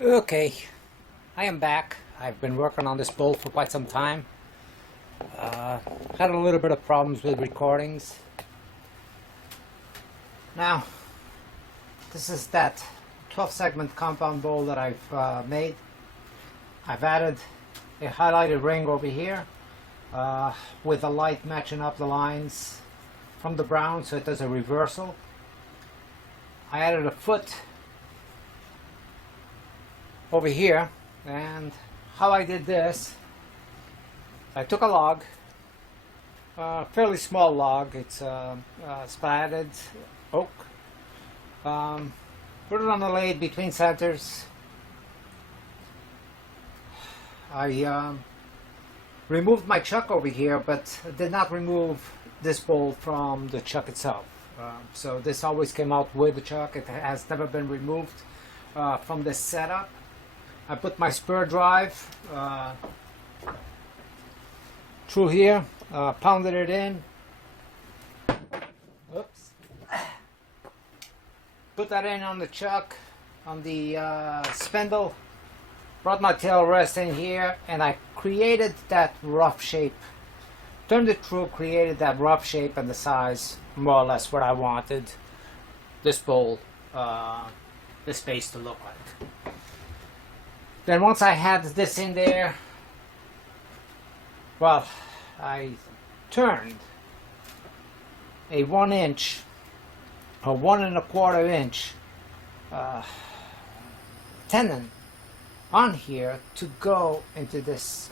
Okay, I am back. I've been working on this bowl for quite some time. Had a little bit of problems with recordings. Now, this is that 12 segment compound bowl that I've made. I've added a highlighted ring over here with the light matching up the lines from the brown so it does a reversal. I added a foot over here, and how I did this, I took a log, a fairly small log, it's splatted oak, put it on the lathe between centers. I removed my chuck over here, but did not remove this bowl from the chuck itself. So this always came out with the chuck. It has never been removed from this setup. I put my spur drive through here, pounded it in. Oops. Put that in on the chuck, on the spindle. Brought my tail rest in here, and I created that rough shape. Turned it through, created that rough shape and the size, more or less what I wanted this bowl, this base to look like. Then once I had this in there, well, I turned a 1 inch or 1 1/4 inch tenon on here to go into this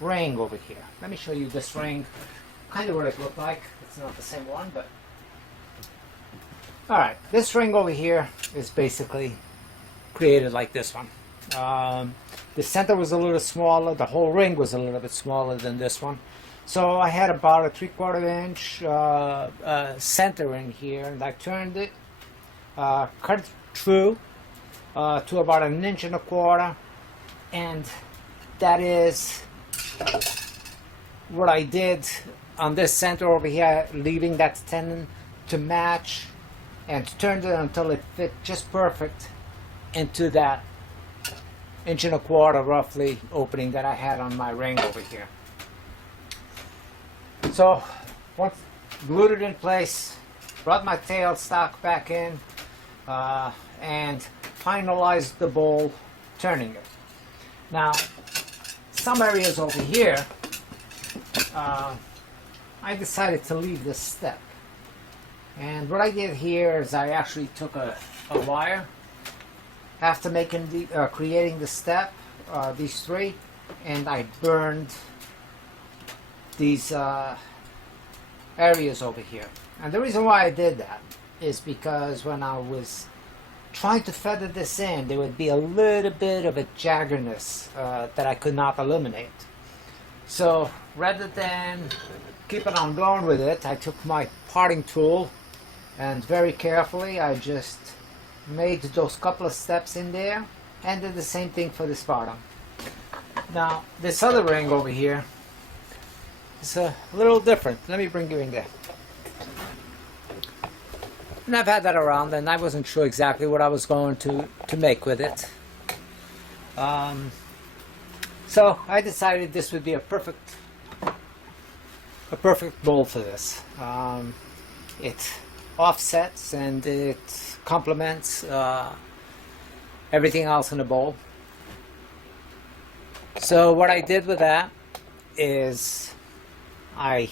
ring over here. Let me show you this ring, kind of what it looked like. It's not the same one, but alright, this ring over here is basically created like this one. The center was a little smaller, the whole ring was a little bit smaller than this one. So I had about a 3/4 inch center in here, and I turned it, cut it through to about 1 1/4 inches, and that is what I did on this center over here, leaving that tenon to match, and turned it until it fit just perfect into that 1 1/4 inch roughly opening that I had on my ring over here. So once glued it in place, brought my tail stock back in, and finalized the bowl, turning it. Now, some areas over here, I decided to leave this step. And what I did here is I actually took a wire after making creating the step, these three, and I burned these areas over here. And the reason why I did that is because when I was trying to feather this in, there would be a little bit of a jaggedness that I could not eliminate. So rather than keeping on going with it, I took my parting tool and very carefully I just made those couple of steps in there and did the same thing for this bottom. Now this other ring over here is a little different. Let me bring you in there. And I've had that around, and I wasn't sure exactly what I was going to make with it. So I decided this would be a perfect bowl for this. It offsets and it complements everything else in the bowl. So what I did with that is I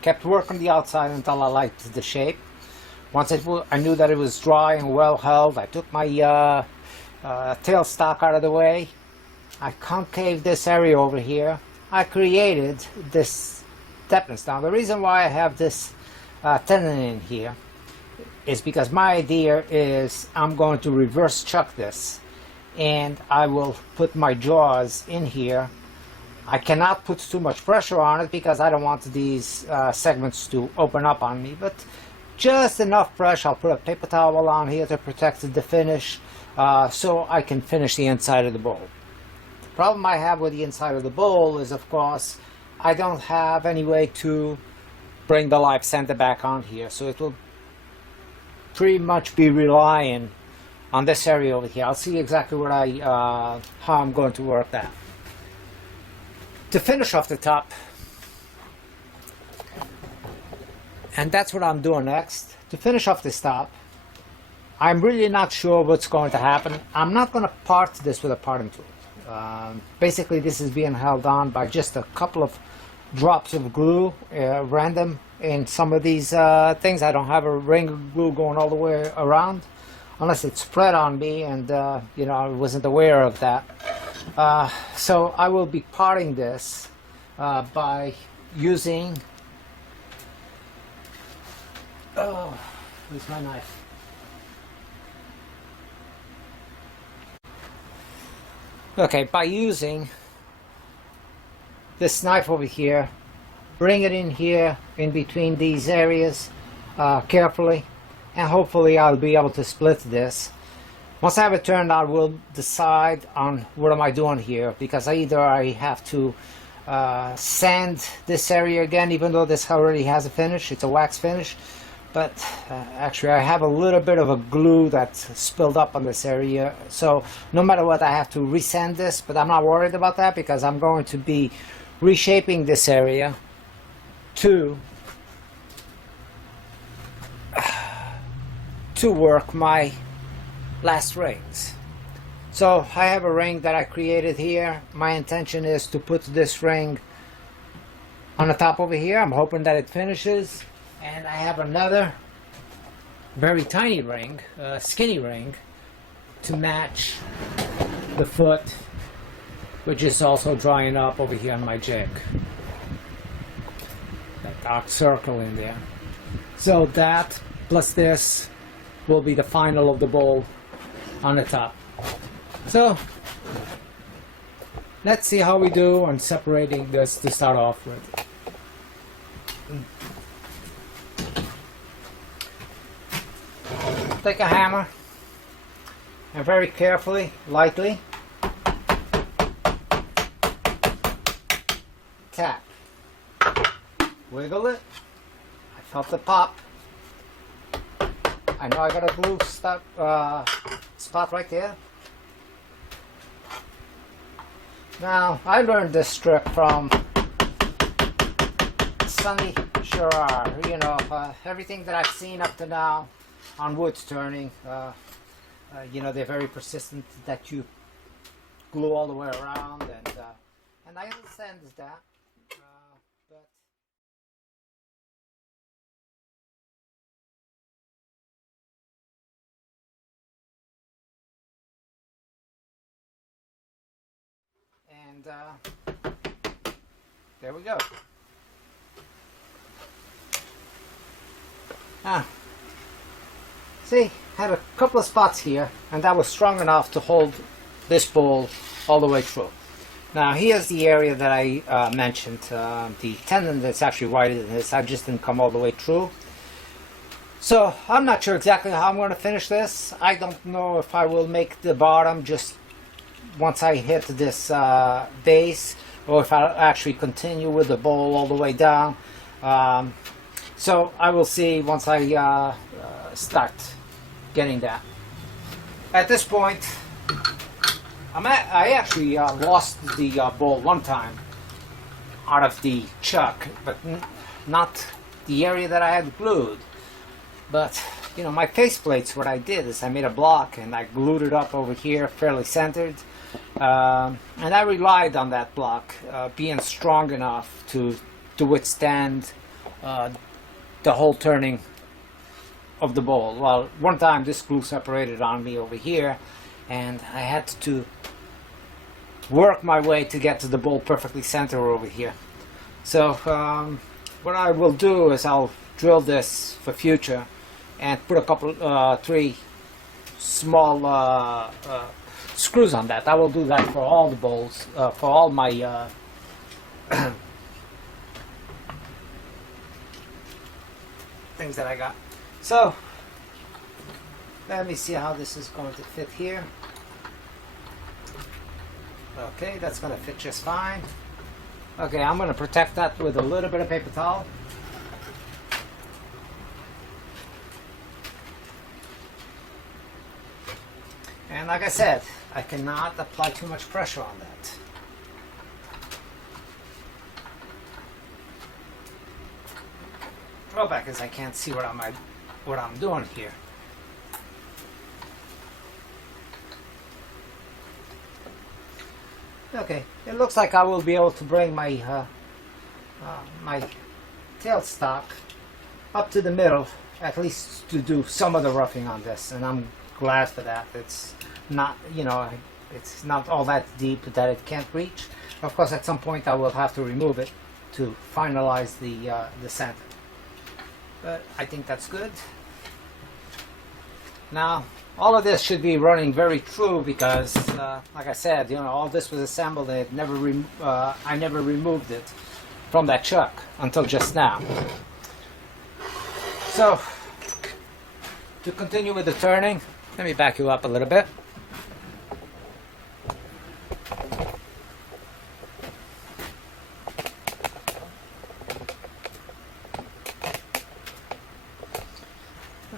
kept working the outside until I liked the shape. Once I knew that it was dry and well held, I took my tail stock out of the way. I concaved this area over here. I created this depthness. Now the reason why I have this tenon in here is because my idea is I'm going to reverse chuck this, and I will put my jaws in here. I cannot put too much pressure on it because I don't want these segments to open up on me, but just enough pressure. I'll put a paper towel on here to protect the finish so I can finish the inside of the bowl. The problem I have with the inside of the bowl is, of course, I don't have any way to bring the live center back on here, so it will pretty much be relying on this area over here. I'll see exactly what how I'm going to work that. To finish off the top, and that's what I'm doing next. To finish off this top, I'm really not sure what's going to happen. I'm not going to part this with a parting tool. Basically, this is being held on by just a couple of drops of glue, random in some of these things. I don't have a ring of glue going all the way around, unless it's spread on me, and you know, I wasn't aware of that. So I will be parting this by using, oh, where's my knife? Okay, by using this knife over here, bring it in here in between these areas carefully, and hopefully I'll be able to split this. Once I have it turned, I will decide on what am I doing here, because either I have to sand this area again, even though this already has a finish, it's a wax finish, but actually I have a little bit of a glue that's spilled up on this area, so no matter what I have to resand this, but I'm not worried about that because I'm going to be reshaping this area to work my last rings. So I have a ring that I created here. My intention is to put this ring on the top over here. I'm hoping that it finishes. And I have another very tiny ring, skinny ring, to match the foot, which is also drying up over here on my jig. That dark circle in there. So that plus this will be the final of the bowl on the top. So let's see how we do on separating this to start off with. Take a hammer and very carefully, lightly tap. Wiggle it. I felt the pop. I know I got a glue spot right there. Now, I learned this trick from Sonny Gerard. You know, everything that I've seen up to now on wood's turning, you know, they're very persistent that you glue all the way around, and I understand that, but and there we go. See, had a couple of spots here, and that was strong enough to hold this bowl all the way through. Now here's the area that I mentioned, the tendon that's actually wider than this. I just didn't come all the way through. So I'm not sure exactly how I'm going to finish this. I don't know if I will make the bottom just once I hit this base, or if I'll actually continue with the bowl all the way down. So I will see once I start getting that. At this point, I actually lost the bowl one time out of the chuck, but not the area that I had glued. But you know, my faceplates, what I did is I made a block and I glued it up over here fairly centered, and I relied on that block being strong enough to withstand the whole turning of the bowl. Well, one time this glue separated on me over here, and I had to work my way to get to the bowl perfectly center over here. So what I will do is I'll drill this for future and put a couple, 3 small screws on that. I will do that for all the bowls, for all my things that I got. So let me see how this is going to fit here. Okay, that's going to fit just fine. Okay, I'm going to protect that with a little bit of paper towel. And like I said, I cannot apply too much pressure on that. Drawback is I can't see what I'm doing here. Okay, it looks like I will be able to bring my my tailstock up to the middle, at least to do some of the roughing on this, and I'm glad for that. It's not, it's not all that deep that it can't reach. Of course, at some point I will have to remove it to finalize the center. But I think that's good. Now, all of this should be running very true because, like I said, all this was assembled and I never removed it from that chuck until just now. So, to continue with the turning, let me back you up a little bit.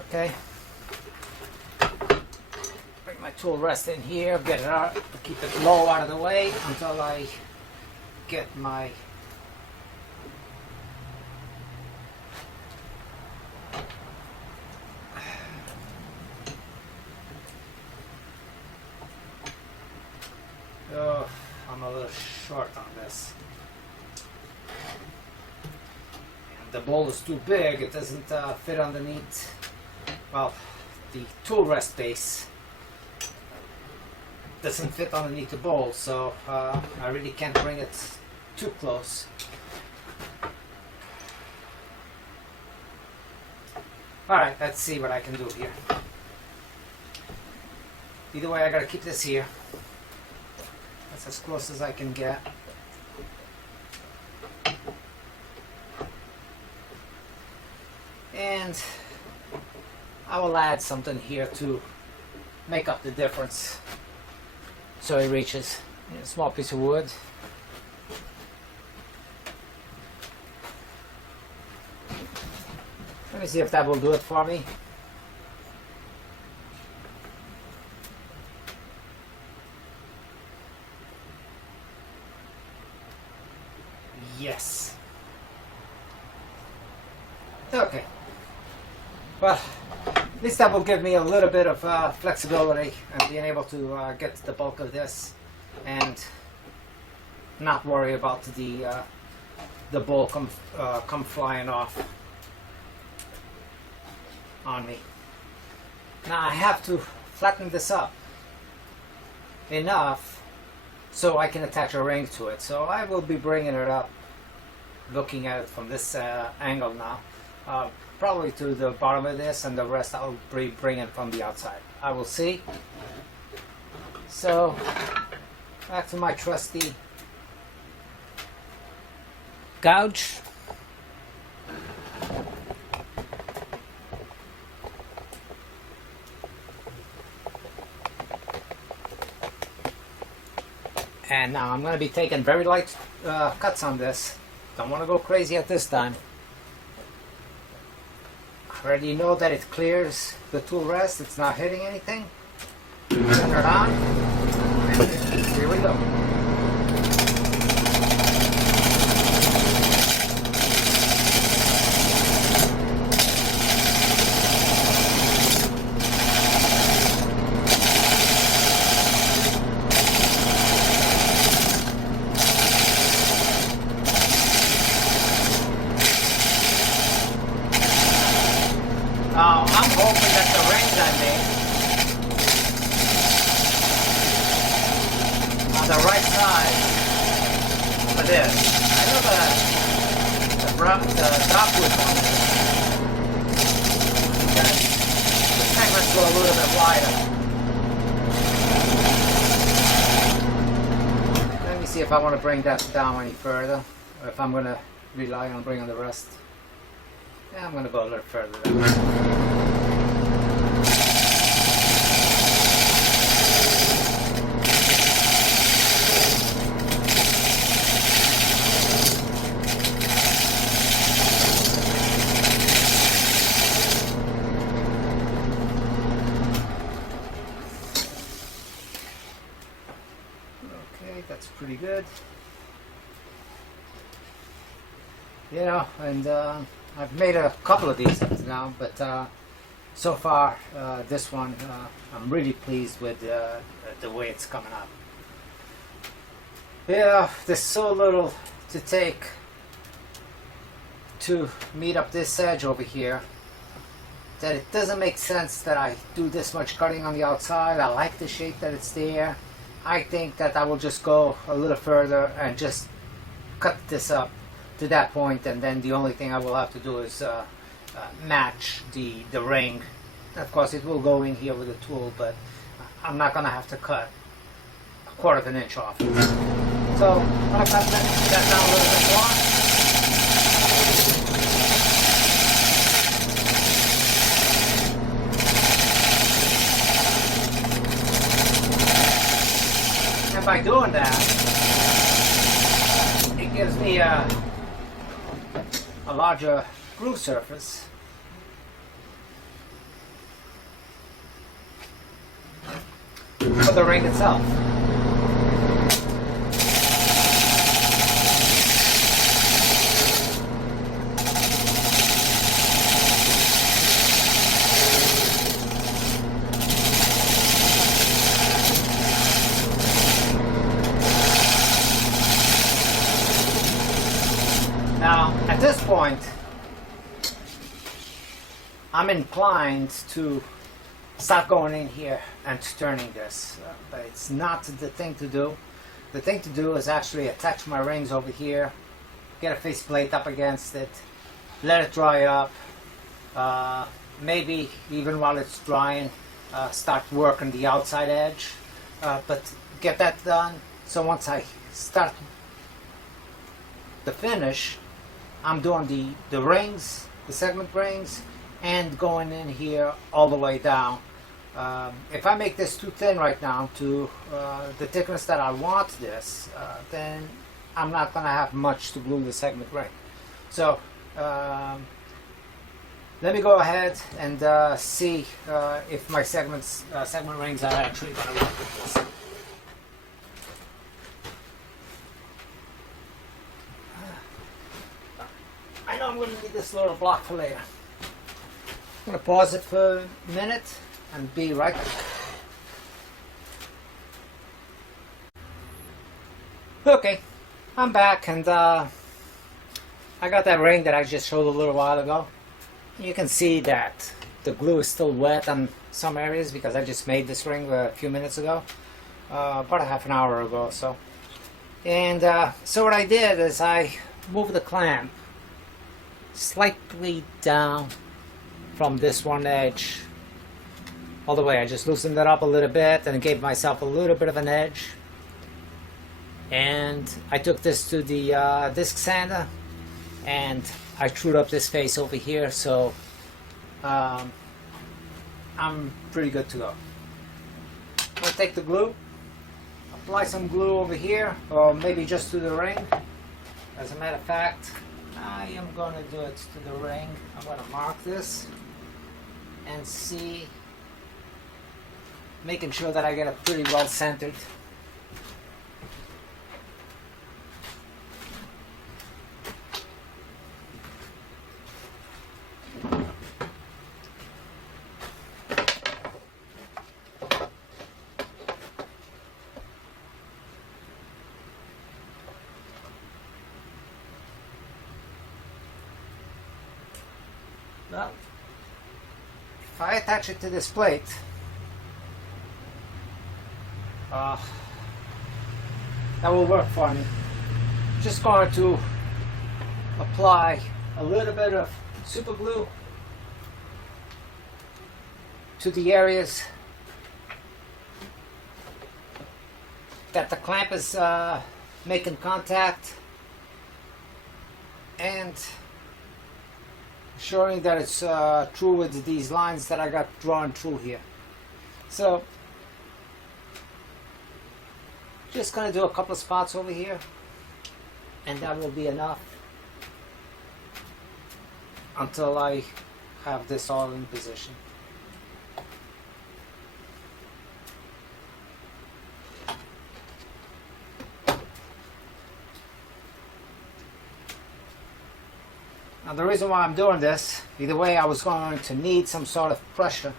Okay. Bring my tool rest in here, get it out, keep it low out of the way until I get my oh, I'm a little short on this. And the bowl is too big, it doesn't fit underneath, well, the tool rest base doesn't fit underneath the bowl, so I really can't bring it too close. Alright, let's see what I can do here. Either way, I gotta keep this here. That's as close as I can get. And I will add something here to make up the difference so it reaches a small piece of wood. Let me see if that will do it for me. Yes. Okay. Well, at least that will give me a little bit of flexibility and being able to get to the bulk of this and not worry about the bowl come flying off on me. Now I have to flatten this up enough so I can attach a ring to it. So I will be bringing it up, looking at it from this angle now. Probably to the bottom of this, and the rest I'll bring it from the outside. I will see. So, back to my trusty gouge. And now I'm going to be taking very light cuts on this. Don't want to go crazy at this time. Already know that it clears the tool rest, it's not hitting anything. Turn it on, and here we go. I'm hoping that the rings I made on the right side for this. I know the dogwood one, because the segments go a little bit wider. Let me see if I want to bring that down any further, or if I'm going to rely on bringing the rest. Yeah, I'm going to go a little further down. pretty good. You know, and I've made a couple of these up to now, but so far this one I'm really pleased with the way it's coming up. Yeah, there's so little to take to meet up this edge over here that it doesn't make sense that I do this much cutting on the outside. I like the shape that it's there. I think that I will just go a little further and just cut this up to that point, and then the only thing I will have to do is match the ring. Of course it will go in here with a tool, but I'm not gonna have to cut a quarter of an inch off. So when I cut that down a little bit more, and by doing that, it gives me a larger groove surface. For the ring itself. Now, at this point, I'm inclined to start going in here and turning this, but it's not the thing to do. The thing to do is actually attach my rings over here, get a faceplate up against it, let it dry up, maybe even while it's drying start working the outside edge, but get that done so once I start the finish, I'm doing the rings, the segment rings, and going in here all the way down. If I make this too thin right now to the thickness that I want this, then I'm not going to have much to glue the segment ring. So let me go ahead and see if my segment rings are actually going to work with this. I know I'm going to need this little block for later. I'm going to pause it for a minute and be right back. Okay, I'm back, and I got that ring that I just showed a little while ago. You can see that the glue is still wet on some areas because I just made this ring a few minutes ago, about a half an hour ago or so. And so what I did is I moved the clamp slightly down from this one edge all the way. I just loosened it up a little bit and gave myself a little bit of an edge, and I took this to the disc sander and I trued up this face over here, so I'm pretty good to go. I'm going to take the glue, apply some glue over here, or maybe just to the ring. As a matter of fact, I am going to do it to the ring. I'm going to mark this and see, making sure that I get it pretty well centered. Well, if I attach it to this plate, that will work for me. Just going to apply a little bit of super glue to the areas that the clamp is making contact, and showing that it's true with these lines that I got drawn through here. So just going to do a couple of spots over here, and that will be enough until I have this all in position. Now the reason why I'm doing this, either way I was going to need some sort of pressure.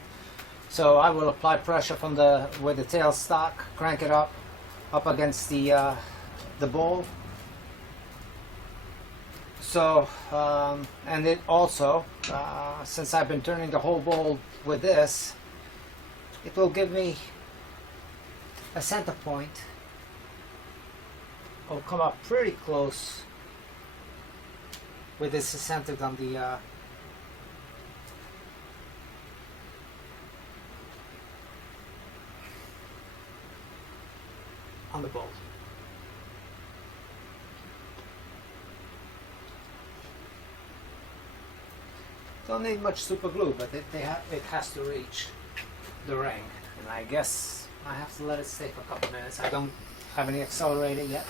So I will apply pressure from where the tailstock, crank it up against the bowl. So, and it also, since I've been turning the whole bowl with this, it will give me a center point. Will come up pretty close with this centered on the bowl. Don't need much super glue, but it has to reach the ring, and I guess I have to let it stay for a couple minutes. I don't have any accelerator yet.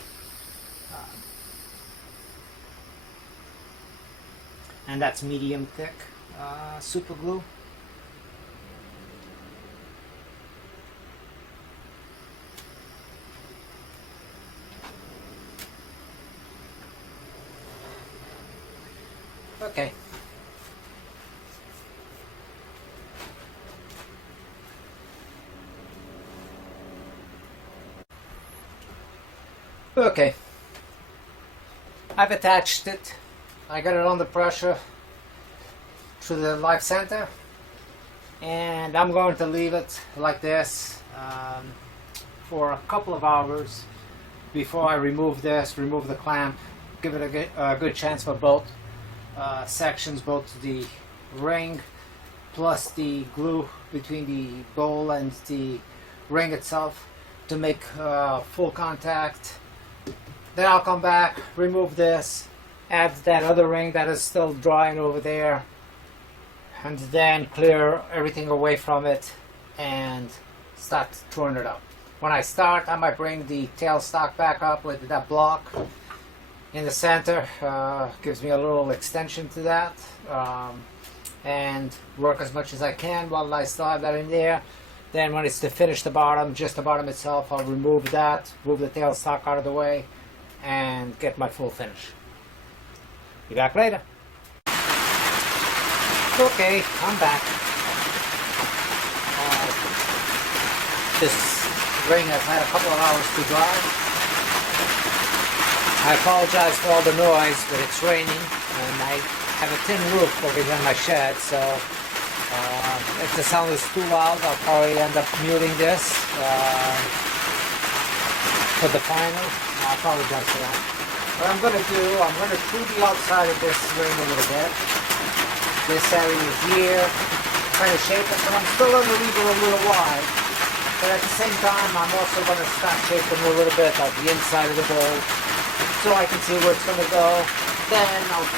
And that's medium thick super glue. Okay. Okay. I've attached it. I got it under pressure to the live center, and I'm going to leave it like this for a couple of hours before I remove the clamp, give it a good chance for both sections, both the ring plus the glue between the bowl and the ring itself, to make full contact. Then I'll come back, remove this, add that other ring that is still drying over there, and then clear everything away from it and start throwing it up. When I start, I might bring the tailstock back up with that block in the center. Gives me a little extension to that, and work as much as I can while I still have that in there. Then when it's to finish the bottom, just the bottom itself, I'll remove that, move the tailstock out of the way, and get my full finish. Be back later. Okay, I'm back. This ring has had a couple of hours to dry. I apologize for all the noise, but it's raining, and I have a tin roof over here in my shed, so if the sound is too loud, I'll probably end up muting this for the final. I apologize for that. What I'm going to do, I'm going to prune the outside of this ring a little bit. This area here, trying to shape it, but I'm still going to leave it a little wide. But at the same time, I'm also going to start shaping a little bit of the inside of the bowl so I can see where it's going to go. Then I'll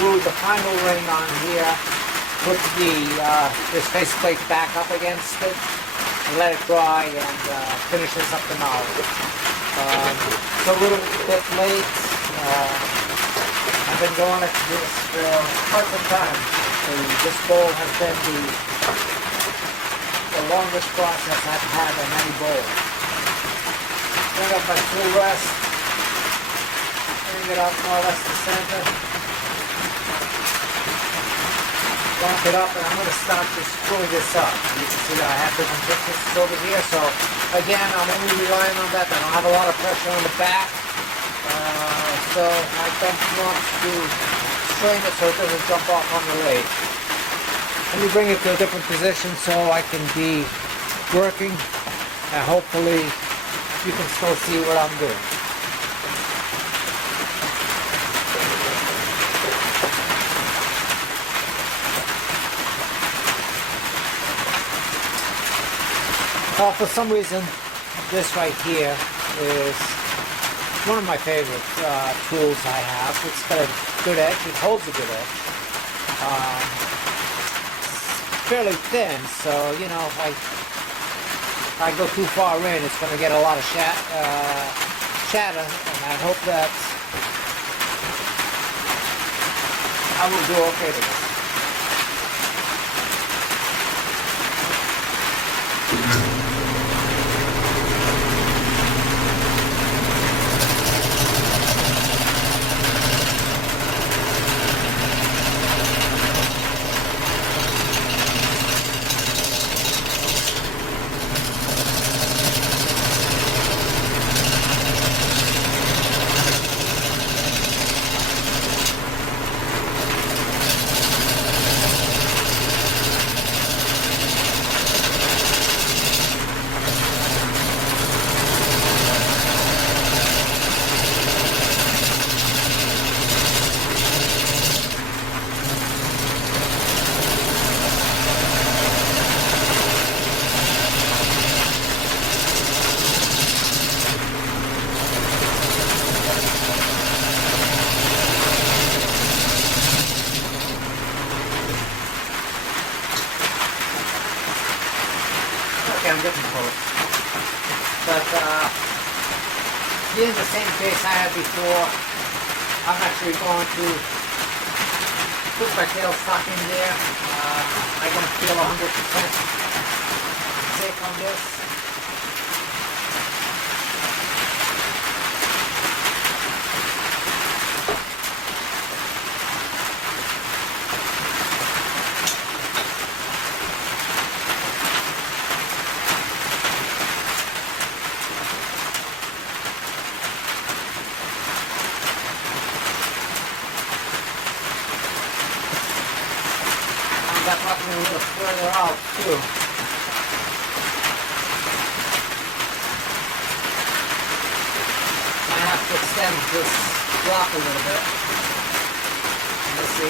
glue the final ring on here, put this faceplate back up against it, and let it dry, and finish this up tomorrow. It's a little bit late. I've been going at this for quite some time. This bowl has been the longest process I've had on any bowl. Bring up my full rest, bring it up more or less to center, bump it up, and I'm going to start just screwing this up. You can see that I have different thicknesses over here, so again, I'm only relying on that. I don't have a lot of pressure on the back, so I don't want to strain it so it doesn't jump off on the lathe. Let me bring it to a different position so I can be working, and hopefully you can still see what I'm doing. For some reason, this right here is one of my favorite tools I have. It's got a good edge. It holds a good edge. It's fairly thin, so you know, if I go too far in, it's going to get a lot of chatter, and I hope that I will do okay with this. Okay, I'm getting close. But in the same case I had before, I'm actually going to put my tailstock in there. I don't feel 100% safe on this. That brought me a little further out too. I have to extend this block a little bit. Let's see.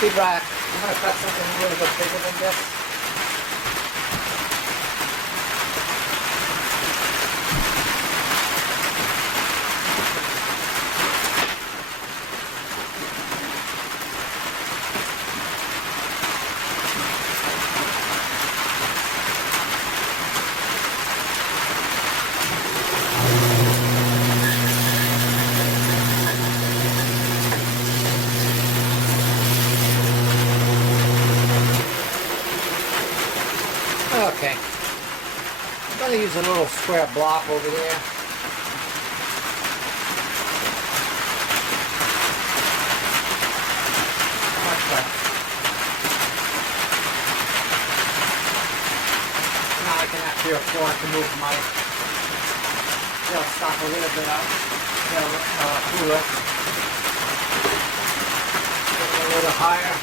Feedback. I'm going to cut something a little bit bigger than this. Okay, I'm going to use a little square block over there. Much better. Now I can actually afford to move my tailstock a little bit out, cooler, get it a little higher.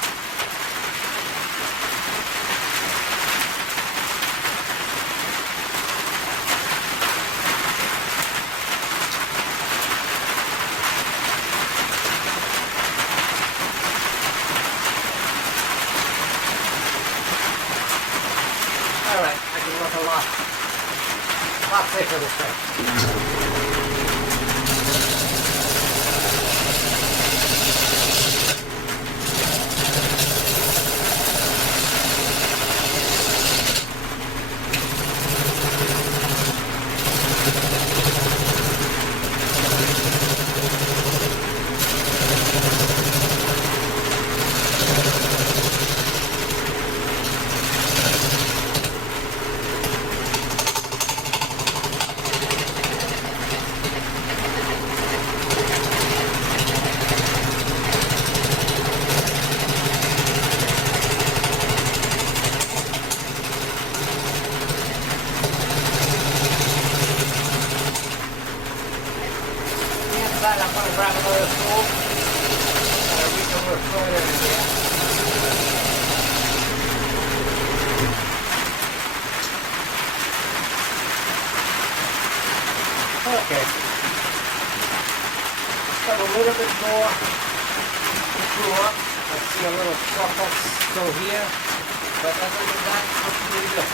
Alright, I can work a lot safer this way. I'm going to grab another tool. Reach a little further in here. Okay. Just got a little bit more to screw up. I see a little surplus still here. But other than that, looks pretty good.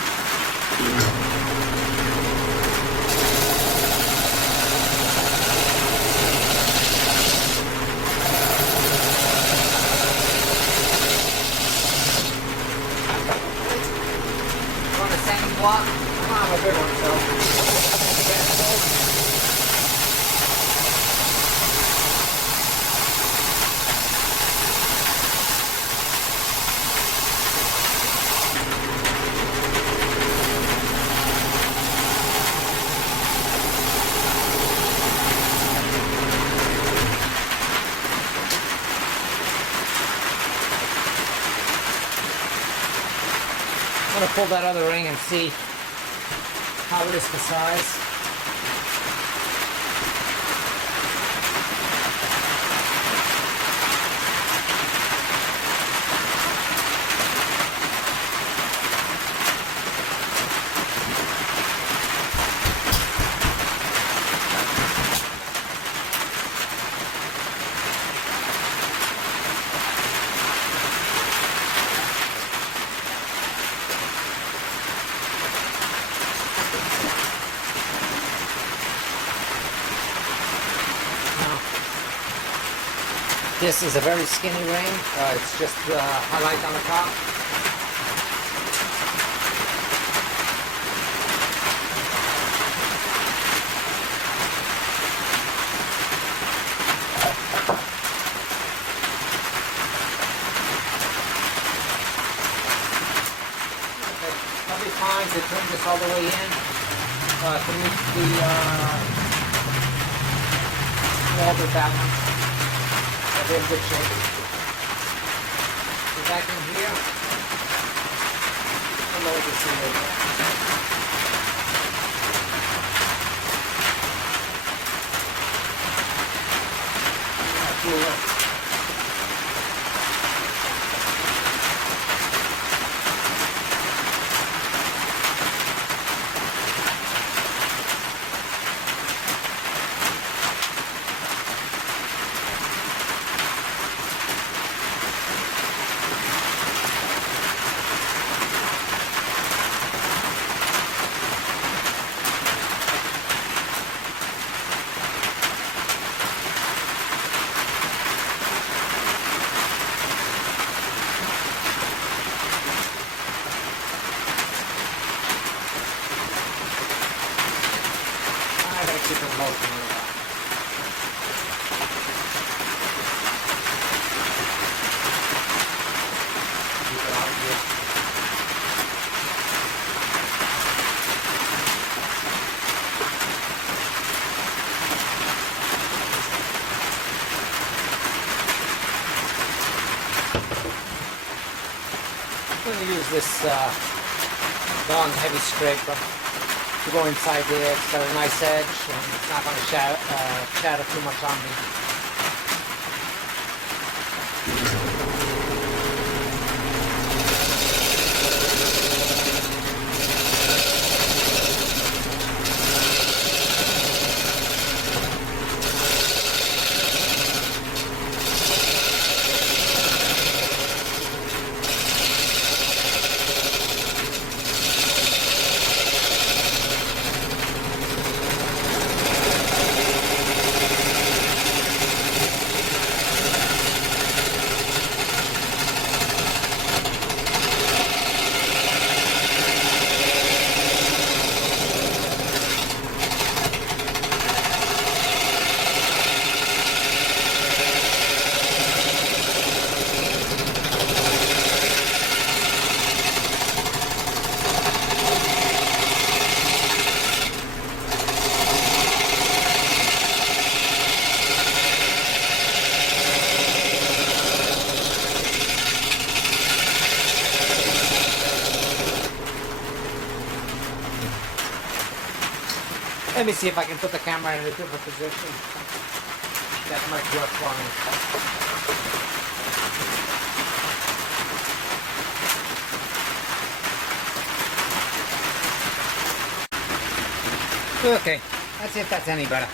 Block. I'm a big one, so I'm going to pull that other ring and see how it is for size. This is a very skinny ring. It's just highlight on the top. I'll be fine to turn this all the way in to meet the wall with that one. They're in good shape. Go back in here. Lower this in there. Cooler. I gotta keep it low for a while. Keep it out here. I'm going to use this long heavy scraper to go inside there. It's got a nice edge and it's not going to shatter too much on me. Let me see if I can put the camera in a different position. That might work for me. Okay, let's see if that's any better.